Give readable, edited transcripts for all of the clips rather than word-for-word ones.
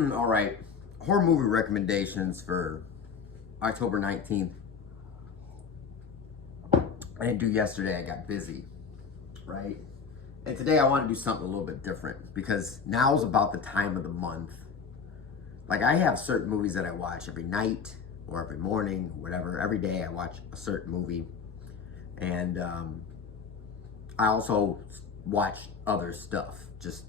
All right. Horror movie recommendations for October 19th. I didn't do yesterday. I got busy, right? And today I want to do something a little bit different because now's about the time of the month. Like I have certain movies that I watch every night or every morning, whatever. Every day I watch a certain movie. And I also watch other stuff, just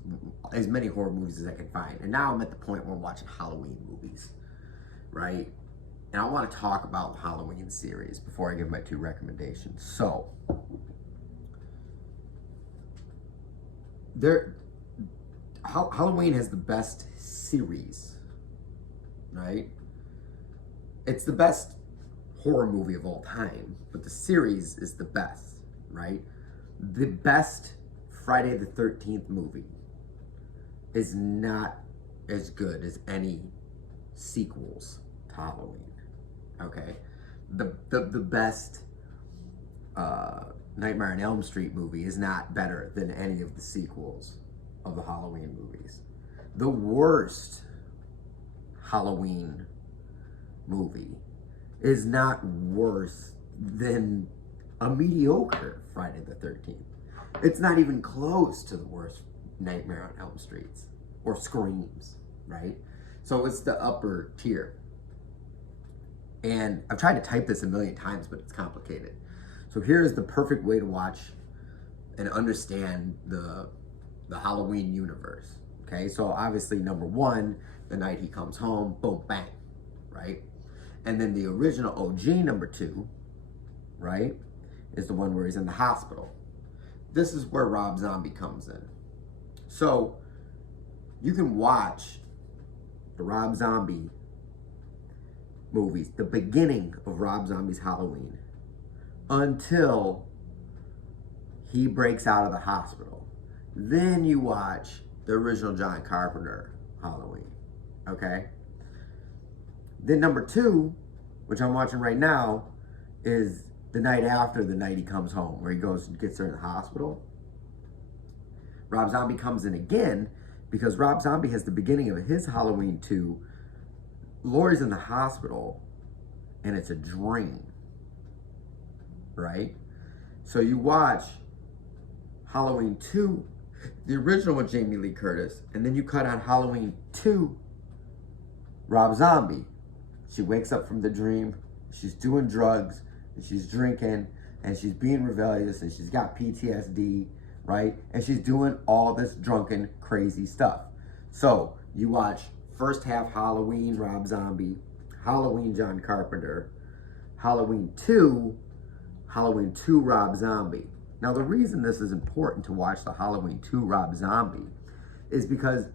as many horror movies as I can find. And now I'm at the point where I'm watching Halloween movies, right? And I want to talk about the Halloween series before I give my two recommendations. So, Halloween has the best series, right? It's the best horror movie of all time, but the series is the best, right? The best Friday the 13th movie is not as good as any sequels to Halloween. Okay, the best Nightmare on Elm Street movie is not better than any of the sequels of the Halloween movies. The worst Halloween movie is not worse than a mediocre Friday the 13th. It's not even close to the worst Nightmare on Elm Streets or Screams, right? So it's the upper tier. And I've tried to type this a million times, but it's complicated. So here's the perfect way to watch and understand the Halloween universe. Okay, so obviously number one, the night he comes home, boom, bang, right? And then the original OG number two, right, is the one where he's in the hospital. This is where Rob Zombie comes in. So you can watch the Rob Zombie movies, the beginning of Rob Zombie's Halloween, until he breaks out of the hospital. Then you watch the original John Carpenter Halloween, okay? Then number two, which I'm watching right now, is the night after the night he comes home, where he goes and gets her in the hospital. Rob Zombie comes in again, because Rob Zombie has the beginning of his Halloween 2. Laurie's in the hospital, and it's a dream, right? So you watch Halloween 2, the original with Jamie Lee Curtis, and then you cut on Halloween 2, Rob Zombie. She wakes up from the dream, she's doing drugs, and she's drinking, and she's being rebellious, and she's got PTSD, right? And she's doing all this drunken, crazy stuff. So you watch first half Halloween, Rob Zombie, Halloween, John Carpenter, Halloween 2, Rob Zombie. Now the reason this is important to watch the Halloween 2 Rob Zombie is because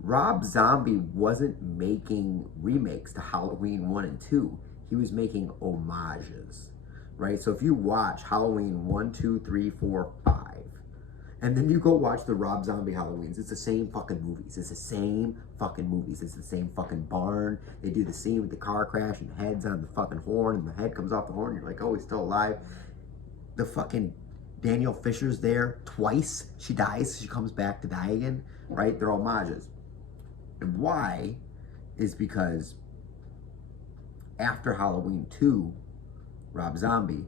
Rob Zombie wasn't making remakes to Halloween 1 and 2. He was making homages, right? So if you watch Halloween 1, 2, 3, 4, 5, and then you go watch the Rob Zombie Halloweens, it's the same fucking movies. It's the same fucking movies. It's the same fucking barn. They do the scene with the car crash and the head's on the fucking horn and the head comes off the horn. You're like, oh, he's still alive. The fucking Danielle Fisher's there twice. She dies. She comes back to die again, right? They're homages. And why is because after Halloween 2, Rob Zombie,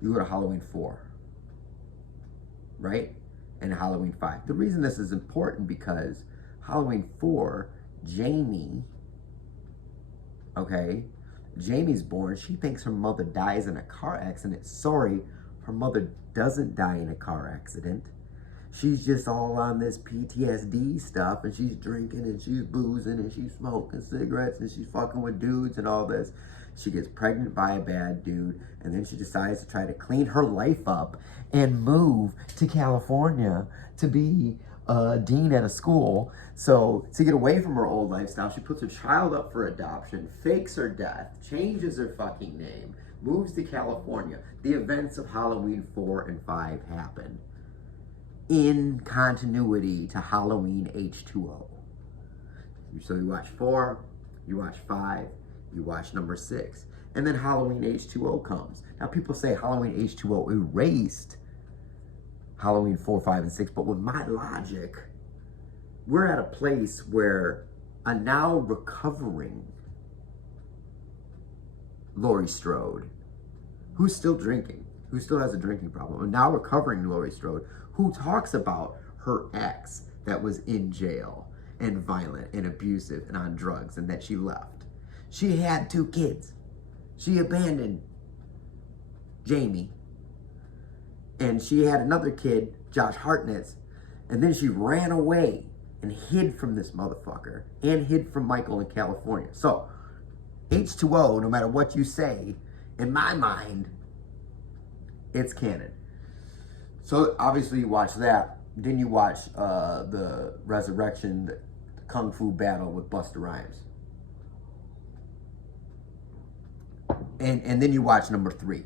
you go to Halloween 4. Right? And Halloween 5. The reason this is important because Halloween 4, Jamie, okay, Jamie's born. She thinks her mother dies in a car accident. Sorry, her mother doesn't die in a car accident. She's just all on this PTSD stuff, and she's drinking, and she's boozing, and she's smoking cigarettes, and she's fucking with dudes and all this. She gets pregnant by a bad dude, and then she decides to try to clean her life up and move to California to be a dean at a school. So to get away from her old lifestyle, she puts her child up for adoption, fakes her death, changes her fucking name, moves to California. The events of Halloween 4 and 5 happen in continuity to Halloween H2O. So you watch 4, you watch 5, you watch number 6, and then Halloween H2O comes. Now people say Halloween H2O erased Halloween 4, 5, and 6, but with my logic, we're at a place where a now recovering Laurie Strode, who's still drinking, who still has a drinking problem, a now recovering Laurie Strode, who talks about her ex that was in jail and violent and abusive and on drugs and that she left. She had 2 kids. She abandoned Jamie. And she had another kid, Josh Hartnett, and then she ran away and hid from this motherfucker and hid from Michael in California. So, H2O, no matter what you say, in my mind, it's canon. So, obviously, you watch that. Then you watch the Resurrection, the Kung Fu battle with Busta Rhymes. And then you watch number 3,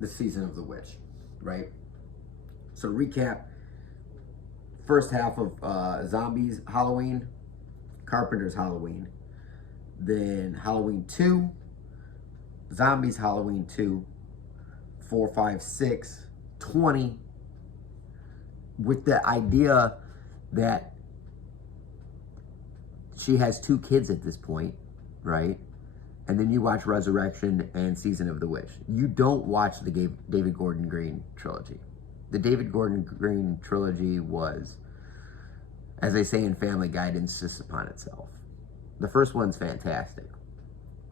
The Season of the Witch, right? So, to recap, first half of Zombies Halloween, Carpenter's Halloween. Then Halloween 2, Zombies Halloween 2, 4, 5, 6, 20, with the idea that she has 2 kids at this point, right? And then you watch Resurrection and Season of the Witch. You don't watch the David Gordon Green trilogy. The David Gordon Green trilogy was, as they say in Family Guy, it insists upon itself. The first one's fantastic.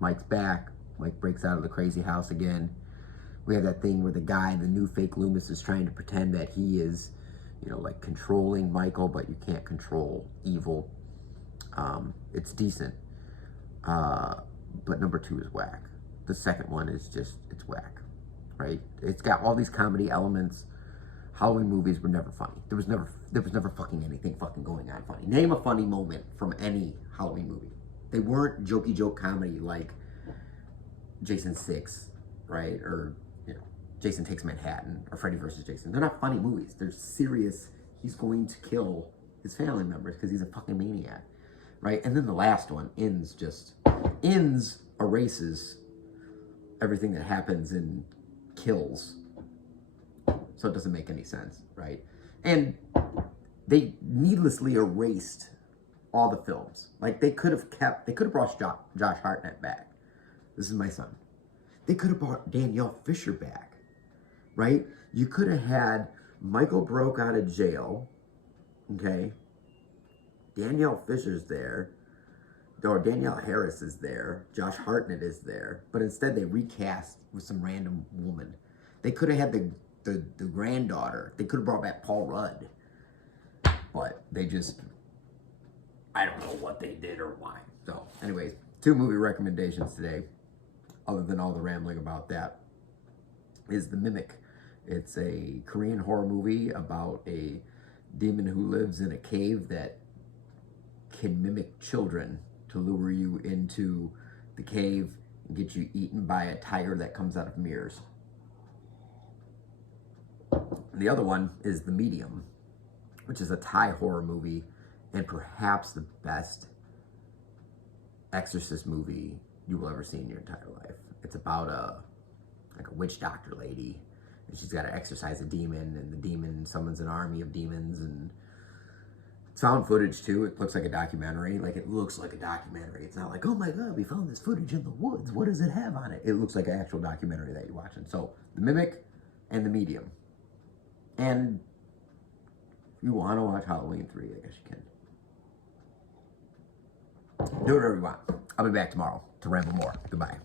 Mike's back. Mike breaks out of the crazy house again. We have that thing where the guy, the new fake Loomis, is trying to pretend that he is, you know, like controlling Michael, but you can't control evil. It's decent. But number 2 is whack. The second one is just, it's whack, right? It's got all these comedy elements. Halloween movies were never funny. There was never fucking anything fucking going on funny. Name a funny moment from any Halloween movie. They weren't jokey joke comedy like Jason 6, right? Or, you know, Jason Takes Manhattan or Freddy vs. Jason. They're not funny movies. They're serious. He's going to kill his family members because he's a fucking maniac, right? And then the last one, Ends, erases everything that happens and kills. So it doesn't make any sense, right? And they needlessly erased all the films. Like, they could have brought Josh Hartnett back. This is my son. They could have brought Danielle Fisher back, right? You could have had Michael broke out of jail, okay? Danielle Fisher's there, or Danielle Harris is there, Josh Hartnett is there, but instead they recast with some random woman. They could have had the granddaughter. They could have brought back Paul Rudd, but they just, I don't know what they did or why. So, anyways, 2 movie recommendations today, other than all the rambling about that, is The Mimic. It's a Korean horror movie about a demon who lives in a cave that can mimic children to lure you into the cave and get you eaten by a tiger that comes out of mirrors. And the other one is The Medium, which is a Thai horror movie and perhaps the best exorcist movie you will ever see in your entire life. It's about a witch doctor lady, and she's got to exorcise a demon, and the demon summons an army of demons, and it's found footage too. It looks like a documentary. Like, it looks like a documentary. It's not like, oh my God, we found this footage in the woods. What does it have on it? It looks like an actual documentary that you're watching. So, The Mimic and The Medium. And if you want to watch Halloween 3, I guess you can. Do whatever you want. I'll be back tomorrow to ramble more. Goodbye.